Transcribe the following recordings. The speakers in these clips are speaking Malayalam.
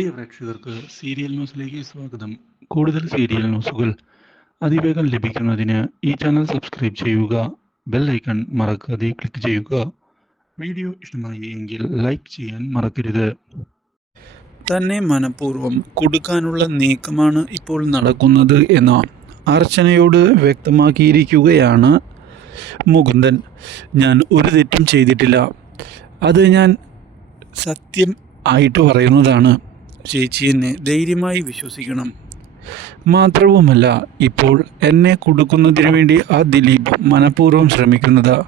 പ്രിയ പ്രേക്ഷകർക്ക് സീരിയൽ ന്യൂസിലേക്ക് സ്വാഗതം. കൂടുതൽ സീരിയൽ ന്യൂസുകൾ അതിവേഗം ലഭിക്കുന്നതിന് ഈ ചാനൽ സബ്സ്ക്രൈബ് ചെയ്യുക ബെൽ ഐക്കൺ മറക്കാതെ ക്ലിക്ക് ചെയ്യുക. വീഡിയോ ഇഷ്ടമായി എങ്കിൽ ലൈക്ക് ചെയ്യാൻ മറക്കരുത്. തന്നെ മനഃപൂർവം കൊടുക്കാനുള്ള നീക്കമാണ് ഇപ്പോൾ നടക്കുന്നത് എന്ന അർച്ചനയോട് വ്യക്തമാക്കിയിരിക്കുകയാണ് മുകുന്ദൻ. ഞാൻ ഒരു തെറ്റും ചെയ്തിട്ടില്ല. അത് ഞാൻ സത്യം ആയിട്ട് പറയുന്നതാണ്. ചേച്ചി എന്നെ ധൈര്യമായി വിശ്വസിക്കണം. മാത്രവുമല്ല ഇപ്പോൾ എന്നെ കൊടുക്കുന്നതിന് വേണ്ടി ആ ദിലീപ് മനഃപൂർവം ശ്രമിക്കുന്നത്.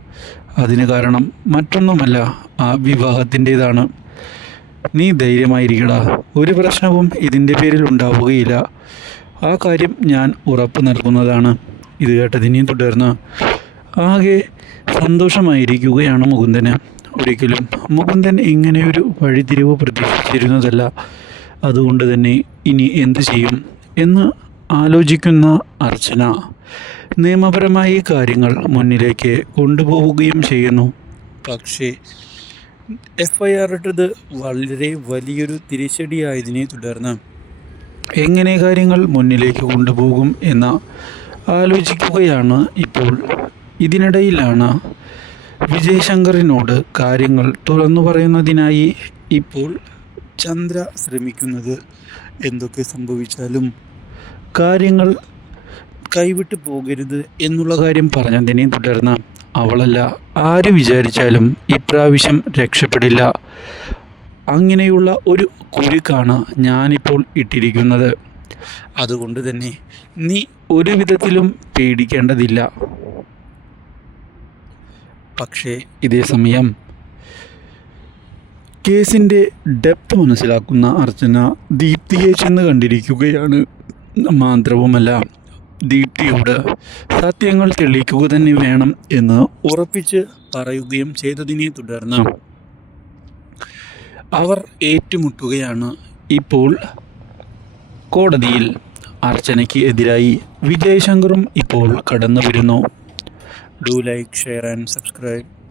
അതിന് കാരണം മറ്റൊന്നുമല്ല ആ വിവാഹത്തിന്റെതാണ്. നീ ധൈര്യമായിരിക്കടാ. ഒരു പ്രശ്നവും ഇതിന്റെ പേരിൽ ഉണ്ടാവുകയില്ല. ആ കാര്യം ഞാൻ ഉറപ്പ് നൽകുന്നതാണ്. ഇത് കേട്ടതിനെ തുടർന്ന് ആകെ സന്തോഷമായിരിക്കുകയാണ് മുകുന്ദന്. ഒരിക്കലും മുകുന്ദൻ ഇങ്ങനെയൊരു വഴിതിരിവ് പ്രതീക്ഷിച്ചിരുന്നതല്ല. അതുകൊണ്ട് തന്നെ ഇനി എന്ത് ചെയ്യും എന്ന് ആലോചിക്കുന്ന അർച്ചന നിയമപരമായി കാര്യങ്ങൾ മുന്നിലേക്ക് കൊണ്ടുപോവുകയും ചെയ്യുന്നു. പക്ഷേ എഫ് ഐ ആർ ഇട്ടത് വളരെ വലിയൊരു തിരിച്ചടിയായതിനെ തുടർന്ന് എങ്ങനെ കാര്യങ്ങൾ മുന്നിലേക്ക് കൊണ്ടുപോകും എന്ന് ആലോചിക്കുകയാണ് ഇപ്പോൾ. ഇതിനിടയിലാണ് വിജയശങ്കറിനോട് കാര്യങ്ങൾ തുറന്നു പറയുന്നതിനായി ഇപ്പോൾ ചന്ദ്ര ശ്രമിക്കുന്നത് എന്തൊക്കെ സംഭവിച്ചാലും കാര്യങ്ങൾ കൈവിട്ടു പോകരുത് എന്നുള്ള കാര്യം പറഞ്ഞതിനെ തുടർന്ന് അവളല്ല. ആര് വിചാരിച്ചാലും ഇപ്രാവശ്യം രക്ഷപ്പെടില്ല. അങ്ങനെയുള്ള ഒരു കുരുക്കാണ് ഞാനിപ്പോൾ ഇട്ടിരിക്കുന്നത്. അതുകൊണ്ട് തന്നെ നീ ഒരു വിധത്തിലും പേടിക്കേണ്ടതില്ല. പക്ഷേ ഇതേ സമയം കേസിന്റെ ഡെപ്ത് മനസ്സിലാക്കുന്ന അർച്ചന ദീപ്തിയെ ചെന്ന് കണ്ടിരിക്കുകയാണ്. മാത്രവുമല്ല ദീപ്തിയോട് സത്യങ്ങൾ തെളിയിക്കുക തന്നെ വേണം എന്ന് ഉറപ്പിച്ച് പറയുകയും ചെയ്തതിനെ തുടർന്ന് അവർ ഏറ്റുമുട്ടുകയാണ്. ഇപ്പോൾ കോടതിയിൽ അർച്ചനയ്ക്ക് എതിരായി വിജയശങ്കറും ഇപ്പോൾ കടന്നു വരുന്നു do like share and subscribe.